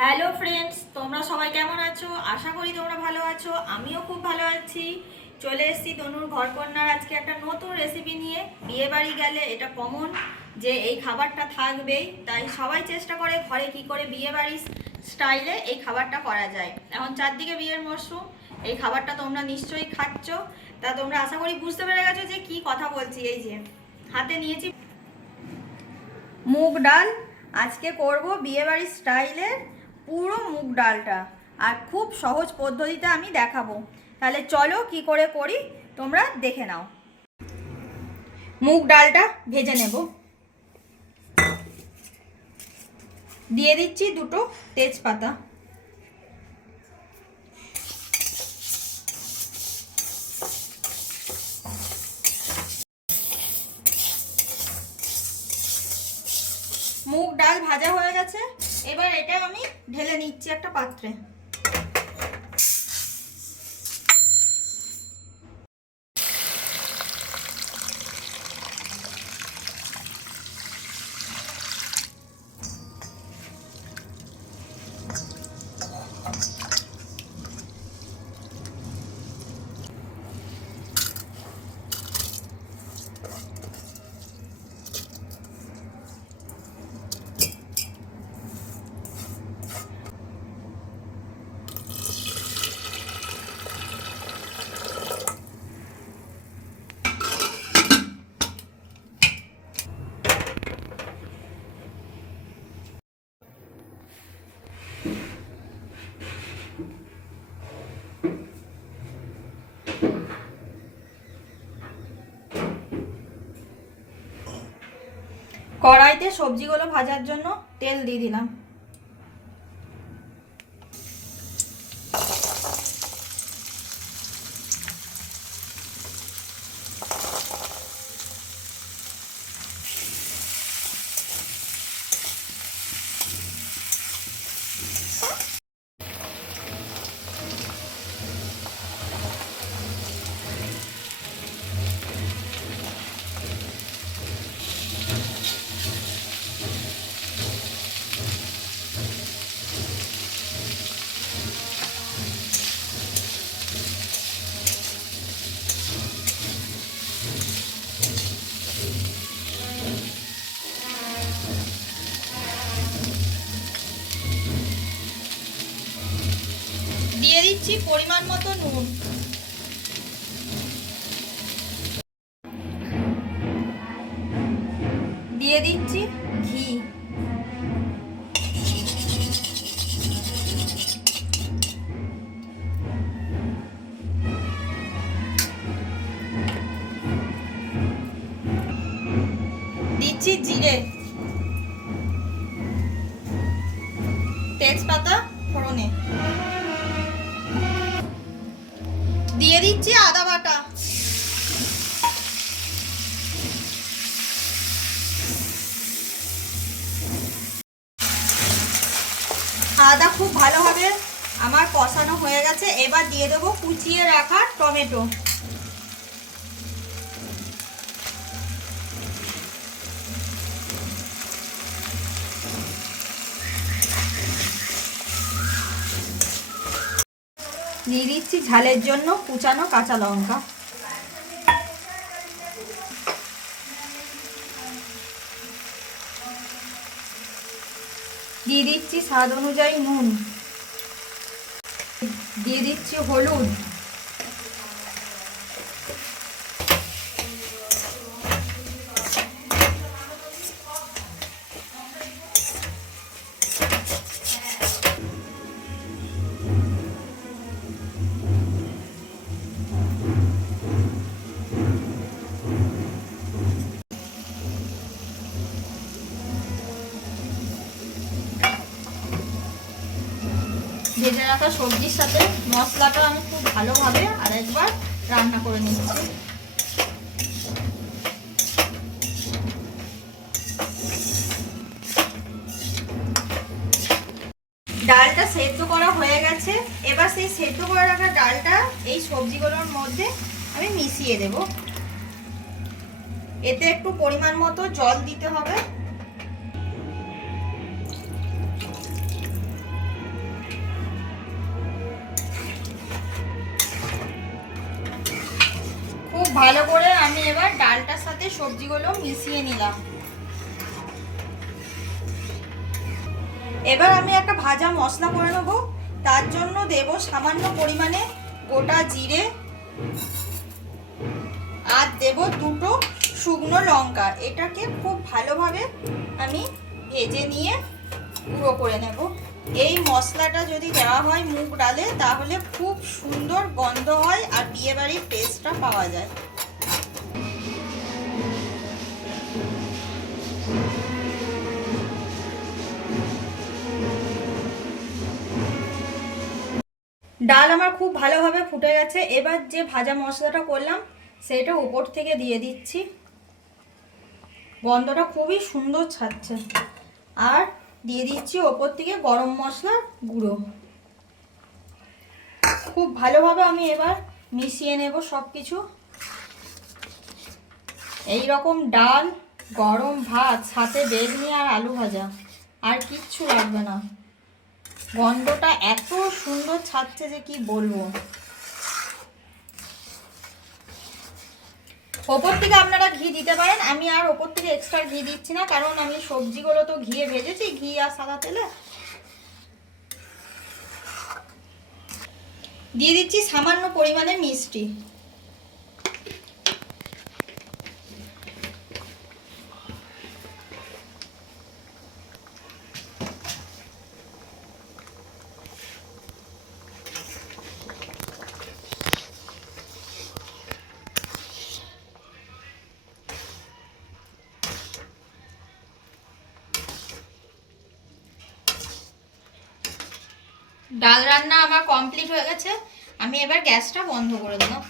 Hello friends, তোমরা সবাই কেমন আছো? আশা করি তোমরা ভালো আছো। আমিও খুব ভালো আছি। চলে এসেছি তনুর ঘরকন্যার আজকে একটা নতুন রেসিপি নিয়ে। বিয়ে বাড়ি গেলে এটা কমন যে এই খাবারটা থাকবেই, তাই সবাই চেষ্টা করে ঘরে কি করে বিয়ে বাড়ির স্টাইলে এই খাবারটা করা যায়। এখন চারদিকে বিয়ের মরশুম, এই খাবারটা তোমরা নিশ্চয়ই খাচ্ছ। তা তোমরা আশা করি বুঝতে পেরে গেছো যে কি কথা বলছি। এই যে হাতে নিয়েছি মুগ ডাল। আজকে করব বিয়েবাড়ির স্টাইলে পুরো মুগ ডালটা, আর খুব সহজ পদ্ধতিতে আমি দেখাবো। তাহলে চলো কি করে করি তোমরা দেখে নাও। মুগ ডালটা ভেজে নেব। দিয়ে দিচ্ছি দুটো তেজপাতা। মুগ ডাল ভাজা হয়ে গেছে, এবার এটা আমি ঢেলে নিচ্ছি একটা পাত্রে। কড়াইতে সবজিগুলো ভাজার জন্য তেল দিয়ে দিলাম। দিয়ে দিচ্ছি পরিমাণ মতো নুন। দিয়ে দিচ্ছি ঘি। দিচ্ছি জিরে, তেজপাতা ফোড়নে। দিয়ে দিচ্ছি আদা বাটা। আদা খুব ভালোভাবে আমার কষানো হয়ে গেছে, এবার দিয়ে দেবো কুচিয়ে রাখা টমেটো। দিয়ে দিচ্ছি ঝালের জন্য কুচানো কাঁচা লঙ্কা। দিয়ে দিচ্ছি স্বাদ অনুযায়ী নুন। দিয়ে দিচ্ছি হলুদ। ভেজে রাখা সবজির সাথে মশলাটা আমি খুব ভালোভাবে আরেকবার রান্না করে নিচ্ছি। ডালটা সেদ্ধ করা হয়ে গেছে, এবার সেই সেদ্ধ করে রাখা ডালটা এই সবজিগুলোর মধ্যে আমি মিশিয়ে দেব। এতে একটু পরিমাণ মতো জল দিতে হবে। ভালো করে আমি এবার ডালটার সাথে সবজিগুলো মিশিয়ে নিলাম। এবার আমি একটা ভাজা মশলা করে নেব। তার জন্য দেব সামান্য পরিমাণে গোটা জিরে আর দেব দুটো শুকনো লঙ্কা। এটাকে খুব ভালোভাবে আমি ভেজে নিয়ে গুঁড়ো করে নেব। এই মশলাটা যদি দেওয়া হয় মুগ ডালে তাহলে খুব সুন্দর গন্ধ হয় আর বিয়েবাড়ির টেস্টটা পাওয়া যায়। ডাল আমার খুব ভালোভাবে ফুটে গেছে। এবার যে ভাজা মশলাটা করলাম সেটা উপর থেকে দিয়ে দিচ্ছি। গন্ধটা খুবই সুন্দর ছাড়ছে। আর দিয়ে দিচ্ছি ওপর থেকে গরম মশলার গুঁড়ো। খুব ভালোভাবে আমি এবার মিশিয়ে নেব সব কিছু। এই রকম ডাল, গরম ভাত, সাথে বেগুনি আর আলু ভাজা, আর কিচ্ছু লাগবে না। গন্ধটা এত সুন্দর ছাড়ছে যে কি বলবো। ওপর থেকে আপনারা ঘি দিতে পারেন, আমি আর ওপর থেকে এক্সট্রা ঘি দিচ্ছি না, কারণ আমি সবজিগুলো তো ঘিয়ে ভেজেছি, ঘি আর সাদা তেলে। দিয়ে দিচ্ছি সামান্য পরিমাণে মিষ্টি। ডাল রান্না আমার কমপ্লিট হয়ে গেছে। আমি এবার গ্যাসটা বন্ধ করে দিলাম।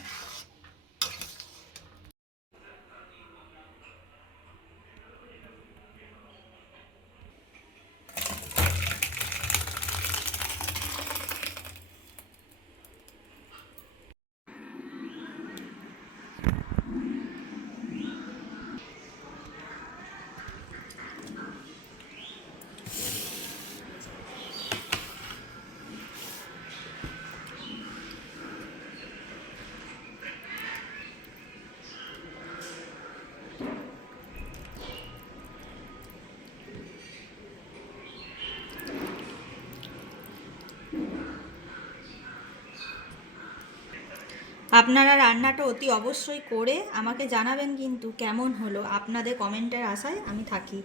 আপনারা রান্নাটা অতি অবশ্যই করে আমাকে জানাবেন কিন্তু কেমন হলো। আপনাদের কমেন্টের আশায় আমি থাকি।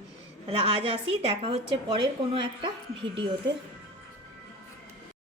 তাহলে আজ আসি, দেখা হচ্ছে পরের কোনো একটা ভিডিওতে।